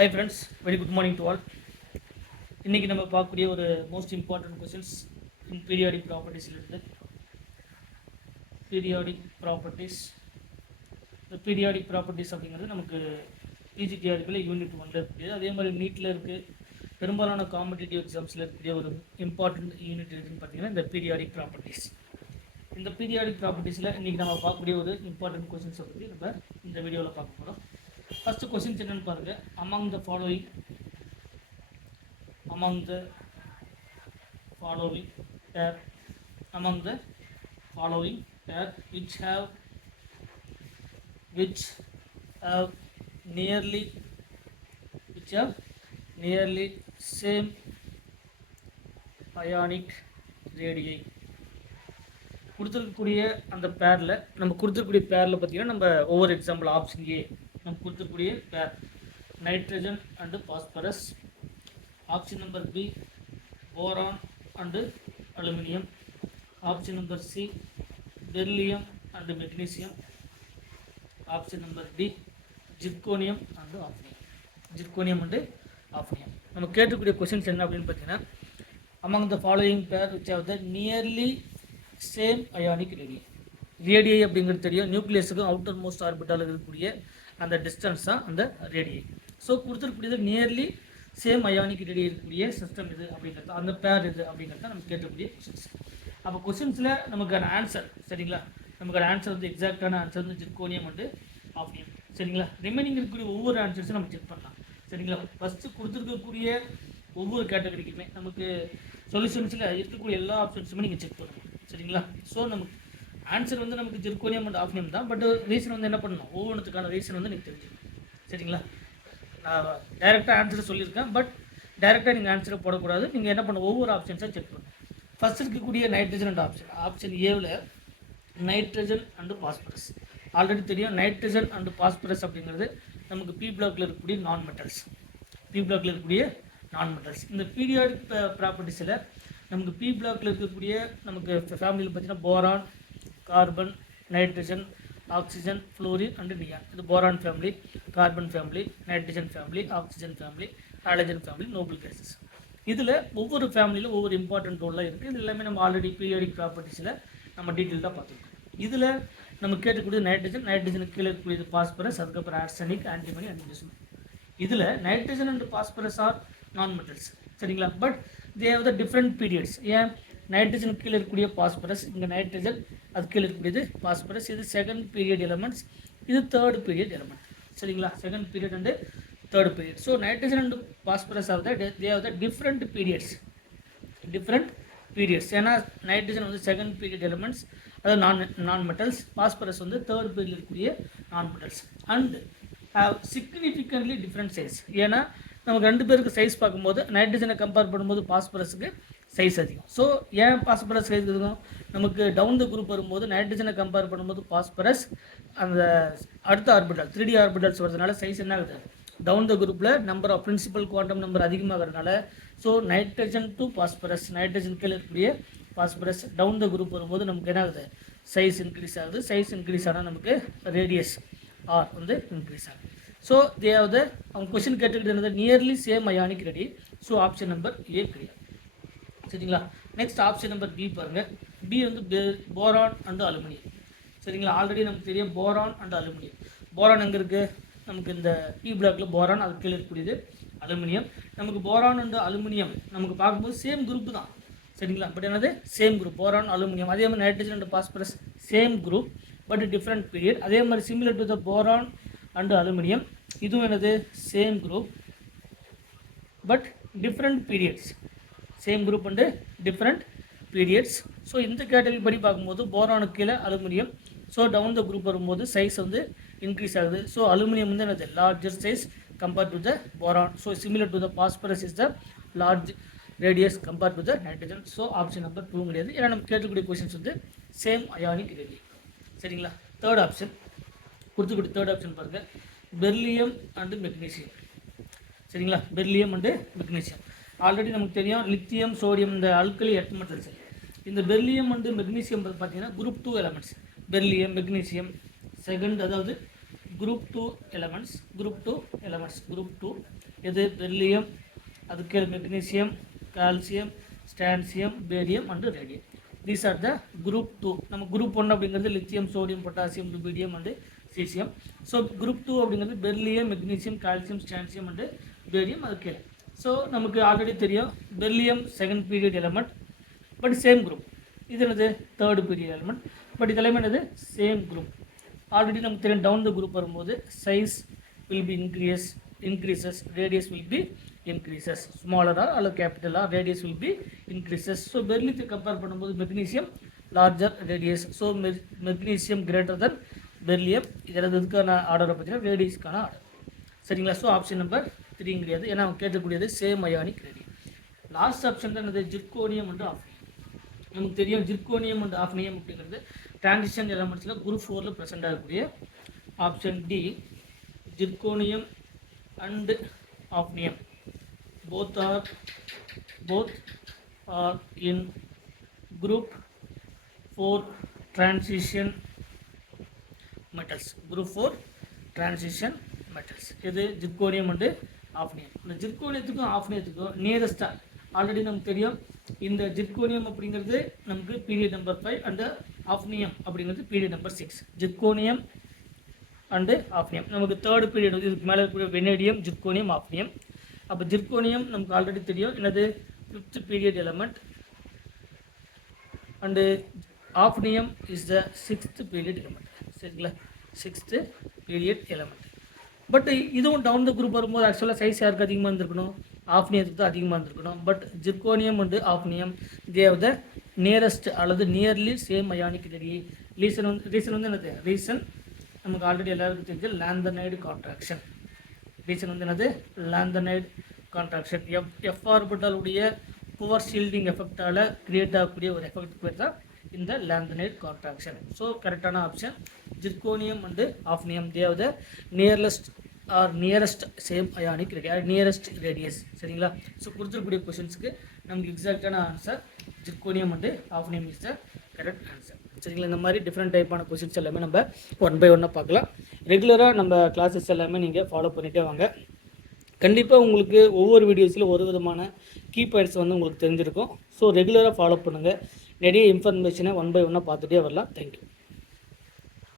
Hi friends, very good morning to all. இன்னைக்கு நம்ம பார்க்கக்கூடிய ஒரு most important questions in periodic ப்ராப்பர்ட்டிஸ்ல இருந்து பீரியாடிக் ப்ராப்பர்ட்டிஸ். இந்த பீரியாடிக் ப்ராப்பர்ட்டிஸ் அப்படிங்கிறது நமக்கு பிஜிடிஆர்பியில் யூனிட் 1ல இருக்குது. அதே மாதிரி நீட்டில் இருக்குது. பெரும்பாலான காம்படிட்டிவ் எக்ஸாம்ஸில் இருக்கக்கூடிய ஒரு இம்பார்ட்டன்ட் யூனிட் இருக்குதுன்னு பார்த்தீங்கன்னா இந்த பீரியாடிக் ப்ராப்பர்ட்டிஸ். இந்த பீரியாடிக் ப்ராப்பர்ட்டிஸில் இன்றைக்கி நம்ம பார்க்கக்கூடிய ஒரு இம்பார்ட்டன்ட் கொஸ்டின்ஸை பற்றி நம்ம இந்த வீடியோவில் பார்க்க போகிறோம். ஃபர்ஸ்ட் கொஸ்டின்ஸ் என்னென்னு பாருங்கள். among the following pair which have nearly same ionic radii. கொடுத்துருக்கக்கூடிய அந்த பேரில் நம்ம கொடுத்துருக்கூடிய பேரில் பார்த்தீங்கன்னா நம்ம ஒவ்வொரு எக்ஸாம்பிள் ஆப்ஷன் ஏ நம்ம கொடுத்துருக்கூடிய pair nitrogen and phosphorus. Option number B boron and aluminium. Option number C beryllium and magnesium. Option number D zirconium and hafnium. நம்ம கேட்கக்கூடிய கொஸ்டின்ஸ் என்ன அப்படின்னு பார்த்தீங்கன்னா among the following pair which have the nearly same ionic radii அப்படிங்கிறது தெரியும். நியூக்ளியஸுக்கும் outer most orbital இருக்கக்கூடிய அந்த distance தான் அந்த ரேடியை. ஸோ கொடுத்துருக்கூடியது நியர்லி சேம் அயானிக் ரேடியை இருக்கக்கூடிய சிஸ்டம் இது அப்படிங்கிறது, அந்த பேர் இது அப்படிங்கிறது தான் நம்ம கேட்கக்கூடிய கொஸ்டின்ஸ். அப்போ கொஸ்டின்ஸில் நமக்கான ஆன்சர் சரிங்களா, நமக்கான ஆன்சர் வந்து எக்ஸாக்டான ஆன்சர் வந்து ஜிர்கோனியம் அண்டு ஆஃப்னியம் சரிங்களா. ரிமைனிங் இருக்கக்கூடிய ஒவ்வொரு ஆன்சர்ஸும் நம்ம செக் பண்ணலாம் சரிங்களா. ஃபஸ்ட்டு கொடுத்துருக்கக்கூடிய ஒவ்வொரு கேட்டகரிக்குமே நமக்கு சொல்யூஷன்ஸில் இருக்கக்கூடிய எல்லா ஆப்ஷன்ஸுமே நீங்கள் செக் பண்ணணும் சரிங்களா. ஸோ நமக்கு ஆன்சர் வந்து நமக்கு ஜிர்கோனியம் அண்ட் ஆஃப்னியம் தான். பட் ரீசன் வந்து என்ன பண்ணணும், ஒவ்வொன்றுத்துக்கான ரீசன் வந்து நீங்கள் தெரிஞ்சுக்கணும் சரிங்களா. நான் டைரெக்டாக ஆன்சரை சொல்லியிருக்கேன், பட் டைரெக்டாக நீங்கள் ஆன்சரை போடக்கூடாது. நீங்கள் என்ன பண்ணணும், ஒவ்வொரு ஆப்ஷன்ஸாக செக் பண்ணணும். ஃபஸ்ட் இருக்கக்கூடிய நைட்ரஜன் அண்ட் ஆப்ஷன் ஏவில் நைட்ரஜன் அண்டு பாஸ்பரஸ் ஆல்ரெடி தெரியும். நைட்ரஜன் அண்டு பாஸ்பரஸ் அப்படிங்கிறது நமக்கு பி பிளாக்ல இருக்கக்கூடிய நான் மெட்டல்ஸ். இந்த பீரியாடிக் ப்ராப்பர்ட்டிஸில் நமக்கு பி பிளாக்ல இருக்கக்கூடிய நமக்கு ஃபேமிலியில் பார்த்தீங்கன்னா boron, carbon, nitrogen, oxygen, fluorine and neon. இது boron family, carbon family, nitrogen family, oxygen family, hydrogen family, noble gases. இதில் ஒவ்வொரு ஃபேமிலியில் ஒவ்வொரு இம்பார்ட்டன்ட் ரோலாக இருக்குது. இது எல்லாமே நம்ம ஆல்ரெடி பீரியாடிக் ப்ராப்பர்ட்டிஸில் நம்ம டீட்டெயில்டாக பார்த்துருக்கோம். இதில் நம்ம கேட்கக்கூடிய நைட்ரஜனுக்கு கீழே இருக்கக்கூடியது பாஸ்பரஸ், அதுக்கப்புறம் ஆர்சனிக், ஆன்டிமனி, அண்ட் இதில் nitrogen and phosphorus are non metals சரிங்களா. But they have the different periods. ஏன் நைட்ரஜன் கீழே இருக்கக்கூடிய பாஸ்பரஸ், இங்கே நைட்ரஜன் அது கீழே இருக்கக்கூடியது பாஸ்பரஸ். இது செகண்ட் பீரியட் எலமெண்ட்ஸ், இது தேர்ட் பீரியட் எலமெண்ட் சரிங்களா. Second period and third period. So nitrogen and phosphorus of they have the different periods. ஏன்னா நைட்ரஜன் வந்து செகண்ட் பீரியட் எலமெண்ட்ஸ், அதாவது நான் மெட்டல்ஸ். பாஸ்பரஸ் வந்து தேர்ட் பீரியட் இருக்கக்கூடிய non metals and have significantly different size. ஏன்னா நமக்கு ரெண்டு பேருக்கு size பார்க்கும்போது நைட்ரஜனை கம்பேர் பண்ணும்போது பாஸ்பரஸுக்கு சைஸ் அதிகம். ஸோ ஏன் பாஸ்பரஸ் சைஸ் அதிகம், நமக்கு டவுன் த குரூப் வரும்போது நைட்ரஜனை கம்பேர் பண்ணும்போது பாஸ்பரஸ் அந்த அடுத்த ஆர்பிட்டல் 3D ஆர்பிட்டல்ஸ் வரதுனால சைஸ் என்ன ஆகுது, டவுன் த குரூப்பில் number of principal quantum number அதிகமாகிறதுனால so nitrogen to phosphorus, nitrogen கீழே இருக்கக்கூடிய பாஸ்பரஸ் டவுன் த குரூப் வரும்போது நமக்கு என்ன ஆகுது, சைஸ் இன்க்ரீஸ் ஆகுது. சைஸ் இன்க்ரீஸ் ஆனால் நமக்கு ரேடியஸ் ஆர் வந்து இன்க்ரீஸ் ஆகுது. ஸோ தே ஹேவ் த அவங்க கொஸ்டின் கேட்டுக்கிட்டு இருந்தது nearly same ionic ready. So option number ஏ கிடையாது சரிங்களா. நெக்ஸ்ட் ஆப்ஷன் நம்பர் பி பாருங்கள். பி வந்து போரான் அண்டு அலுமினியம் சரிங்களா. ஆல்ரெடி நமக்கு தெரியும் போரான் அண்டு அலுமினியம். போரான் எங்கே இருக்குது, நமக்கு இந்த பி பிளாக்ல போரான், அது கீழே இருக்கக்கூடியது அலுமினியம். நமக்கு போரான் அண்டு அலுமினியம் நமக்கு பார்க்கும்போது சேம் குரூப் தான் சரிங்களா. பட் என்னது சேம் குரூப் போரான் அலுமினியம். அதே மாதிரி nitrogen and phosphorus same group but different period. அதே மாதிரி similar to the boron and aluminium, இதுவும் என்னது same group but different periods. Same group and different periods. So இந்த கேட்டகரி படி பார்க்கும்போது போரானுக்கு கீழே aluminium. So down the group வரும்போது சைஸ் வந்து இன்க்ரீஸ் ஆகுது. ஸோ அலுமினியம் வந்து என்னது larger size compared to the boron. So similar to the phosphorus is the large radius compared to the nitrogen. So option number 2 கிடையாது. ஏன்னா நம்ம கேட்கக்கூடிய questions வந்து சேம் அயானிக் ரேடியை சரிங்களா. தேர்ட் ஆப்ஷன் கொடுத்துக்கூடிய தேர்ட் ஆப்ஷன் பாருங்கள், beryllium and magnesium சரிங்களா. Beryllium and magnesium already நமக்கு தெரியும். லித்தியம், சோடியம் இந்த அல்கலி எர்த் மெட்டல்ஸ். இந்த பெர்லியம் அண்டு மெக்னீசியம் பார்த்தீங்கன்னா group 2 elements. Beryllium, magnesium second, அதாவது group 2 elements இது பெர்லியம், அதுக்கு magnesium, calcium, strontium, barium and radium. These are the group 2. நம்ம குரூப் 1 அப்படிங்கிறது lithium, sodium, potassium, rubidium and caesium. So group 2 அப்படிங்கிறது beryllium, magnesium, calcium, strontium and barium. அது கீழே. So நமக்கு already தெரியும் beryllium second period element, but same group. இது என்னது third period element, but இதெல்லாமே என்னது சேம் குரூப். ஆல்ரெடி நமக்கு தெரியும் டவுன் த குரூப் வரும்போது size will be increases, radius will be increases, smaller or அல்லது capital or radius will be increases. So பெர்லியத்தை compare பண்ணும்போது magnesium larger radius, so magnesium greater than beryllium. இதில் இதுக்கான ஆர்டரை பார்த்தீங்கன்னா ரேடியஸ்க்கான ஆர்டர். சரிங்களா? ஸோ ஆப்ஷன் நம்பர் 3 கிடையாது, ஏன்னா அவங்க கேட்கக்கூடியது same ionic radium. Last option தான் என்னது ஜிர்கோனியம் அண்ட் ஆஃப்னியம். நமக்கு தெரியும் ஜிர்கோனியம் அண்ட் ஆஃப்னியம் அப்படிங்கிறது டிரான்சிஷன் எலமெண்ட்ஸில் குரூப் 4ல் ப்ரெசென்ட் ஆகக்கூடிய option D. Zirconium and hafnium both are in group 4 transition metals. Group 4 transition metals. இது ஜிர்கோனியம் அண்ட் ஆஃப்னியம். இந்த ஜிர்கோனியத்துக்கும் ஆஃப்னியத்துக்கும் நியரஸ்டாக ஆல்ரெடி நமக்கு தெரியும். இந்த ஜிர்கோனியம் அப்படிங்கிறது நமக்கு பீரியட் நம்பர் 5 அண்ட் ஆஃப்னியம் அப்படிங்கிறது பீரியட் நம்பர் 6. ஜிர்கோனியம் அண்டு ஆஃப்னியம் நமக்கு தேர்ட் பீரியட். இதுக்கு மேலே இருக்கக்கூடிய வெனேடியம், ஜிர்கோனியம், ஆஃப்னியம். அப்போ ஜிர்கோனியம் நமக்கு ஆல்ரெடி தெரியும் என்னது 5th period element, and hafnium is the 6th period element. சரிங்களா? 6th period element. பட் இதுவும் டவுன் த குரூப் வரும்போது ஆக்சுவலாக சைஸ் யாருக்கு அதிகமாக இருந்திருக்கணும்? ஆஃப்னியத்துக்கு தான் அதிகமாக இருந்திருக்கணும். But zirconium and hafnium they have the nearest அல்லது nearly same ionic radium. Reason வந்து என்னது? ரீசன் நமக்கு ஆல்ரெடி எல்லாருக்கும் தெரிஞ்சு லாந்தனைடு கான்ட்ராக்ஷன். ரீசன் வந்து என்னது? Lanthanide contraction. எஃப் ஆர்பிட்டாலுடைய புவர் ஷீல்டிங் எஃபெக்டால் கிரியேட் ஆகக்கூடிய ஒரு எஃபெக்ட் பேர் தான் இந்த லாந்தனைடு கான்ட்ராக்ஷன். ஸோ கரெக்டான option zirconium and hafnium they have the nearest same ionic radium, nearest radius. சரிங்களா? ஸோ கொடுத்துருக்கூடிய கொஷின்ஸுக்கு நமக்கு எக்ஸாக்டான answer zirconium and hafnium is the correct answer. சரிங்களா? இந்த மாதிரி டிஃப்ரெண்ட் டைப்பான கொஷின்ஸ் எல்லாமே நம்ம 1 by 1 பார்க்கலாம். ரெகுலராக நம்ம கிளாஸஸ் எல்லாமே நீங்கள் ஃபாலோ பண்ணிகிட்டே வாங்க. கண்டிப்பாக உங்களுக்கு ஒவ்வொரு வீடியோஸில் ஒரு விதமான கீ பாயிண்ட்ஸ் வந்து உங்களுக்கு தெரிஞ்சிருக்கும். ஸோ ரெகுலராக ஃபாலோ பண்ணுங்கள். நிறைய இன்ஃபர்மேஷனை 1 by 1 பார்த்துட்டே வரலாம். தேங்க்யூ.